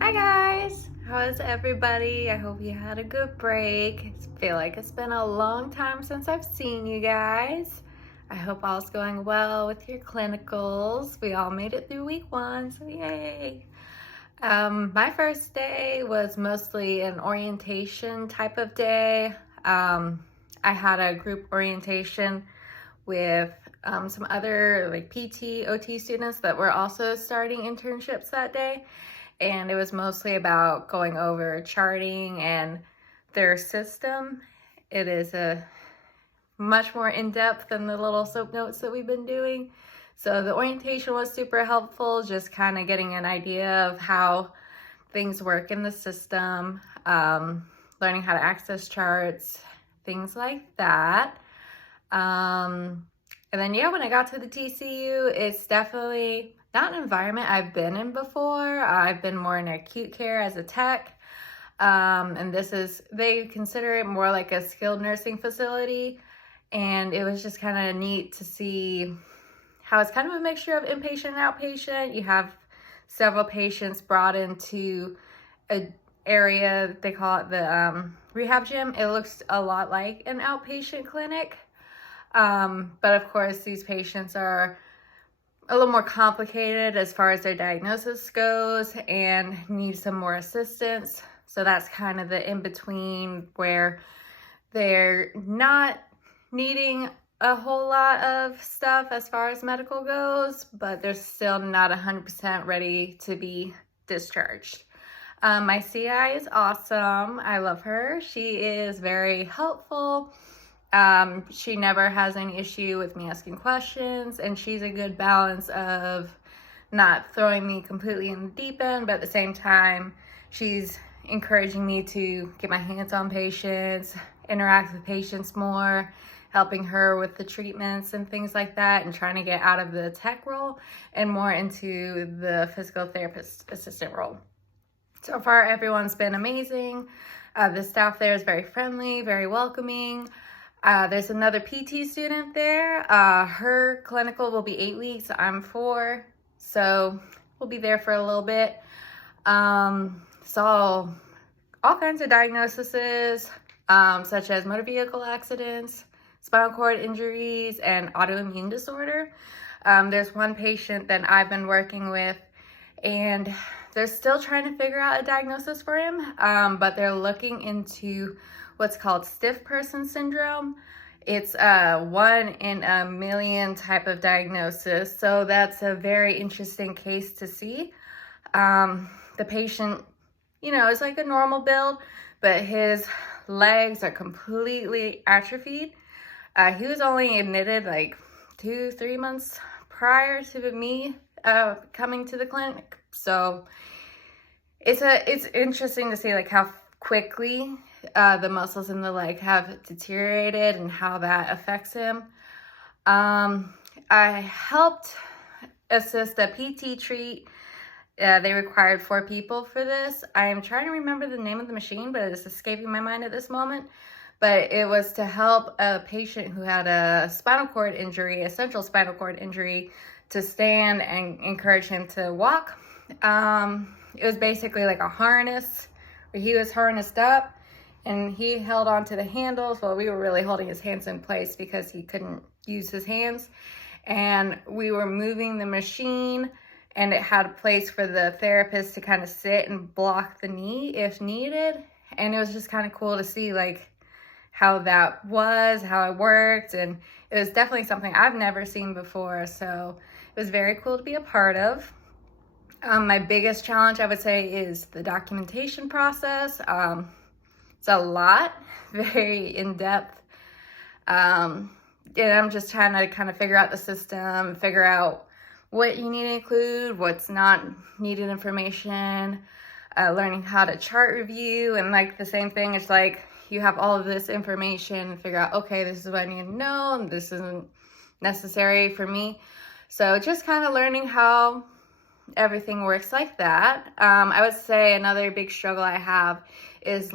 Hi guys! How is everybody? I hope you had a good break. I feel like it's been a long time since I've seen you guys. I hope all's going well with your clinicals. We all made it through week 1, so yay! My first day was mostly an orientation type of day. I had a group orientation with some other like PT, OT students that were also starting internships that day. And it was mostly about going over charting and their system. It is a much more in-depth than the little soap notes that we've been doing. So the orientation was super helpful, just kind of getting an idea of how things work in the system, learning how to access charts, things like that. And then, yeah, when I got to the TCU, it's definitely not an environment I've been in before. I've been more in acute care as a tech. And they consider it more like a skilled nursing facility. And it was just kind of neat to see how it's kind of a mixture of inpatient and outpatient. You have several patients brought into an area, they call it the rehab gym. It looks a lot like an outpatient clinic. But of course, these patients are a little more complicated as far as their diagnosis goes and need some more assistance. So that's kind of the in-between where they're not needing a whole lot of stuff as far as medical goes, but they're still not 100% ready to be discharged. My CI is awesome. I love her. She is very helpful. She never has any issue with me asking questions, and she's a good balance of not throwing me completely in the deep end, but at the same time, she's encouraging me to get my hands on patients, interact with patients more, helping her with the treatments and things like that, and trying to get out of the tech role and more into the physical therapist assistant role. So far, everyone's been amazing. The staff there is very friendly, very welcoming. There's another PT student there. Her clinical will be 8 weeks. I'm 4, so we'll be there for a little bit. So all kinds of diagnoses, such as motor vehicle accidents, spinal cord injuries, and autoimmune disorder. There's one patient that I've been working with, and they're still trying to figure out a diagnosis for him, but they're looking into what's called stiff person syndrome. It's a 1 in a million type of diagnosis, so that's a very interesting case to see. The patient, is like a normal build, but his legs are completely atrophied. He was only admitted like 2-3 months prior to me coming to the clinic, so it's interesting to see like how quickly the muscles in the leg have deteriorated and how that affects him. I helped assist a PT treat. They required 4 people for this. I am trying to remember the name of the machine, but it is escaping my mind at this moment. But it was to help a patient who had a spinal cord injury, a central spinal cord injury, to stand and encourage him to walk. It was basically like a harness where he was harnessed up and he held onto the handles while we were really holding his hands in place because he couldn't use his hands. And we were moving the machine, and it had a place for the therapist to kind of sit and block the knee if needed. And it was just kind of cool to see like how that was, how it worked. And it was definitely something I've never seen before. So it was very cool to be a part of. My biggest challenge, I would say, is the documentation process. It's a lot, very in-depth. And I'm just trying to kind of figure out the system, figure out what you need to include, what's not needed information, learning how to chart review. And like the same thing, it's like you have all of this information and figure out, okay, this is what I need to know, and this isn't necessary for me. So just kind of learning how everything works like that. I would say another big struggle I have is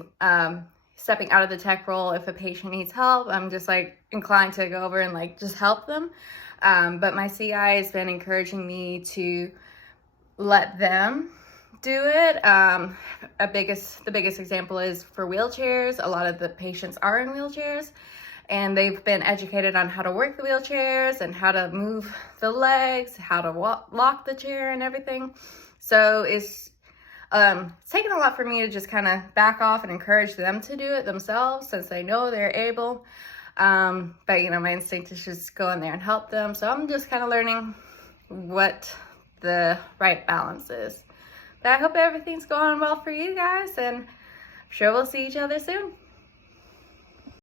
stepping out of the tech role. If a patient needs help, I'm just like inclined to go over and like just help them. But my CI has been encouraging me to let them do it. The biggest example is for wheelchairs. A lot of the patients are in wheelchairs, and they've been educated on how to work the wheelchairs and how to move the legs, how to lock the chair and everything. So it's taken a lot for me to just kind of back off and encourage them to do it themselves, since they know they're able. But you know, my instinct is just go in there and help them. So I'm just kind of learning what the right balance is. But I hope everything's going well for you guys, and I'm sure we'll see each other soon.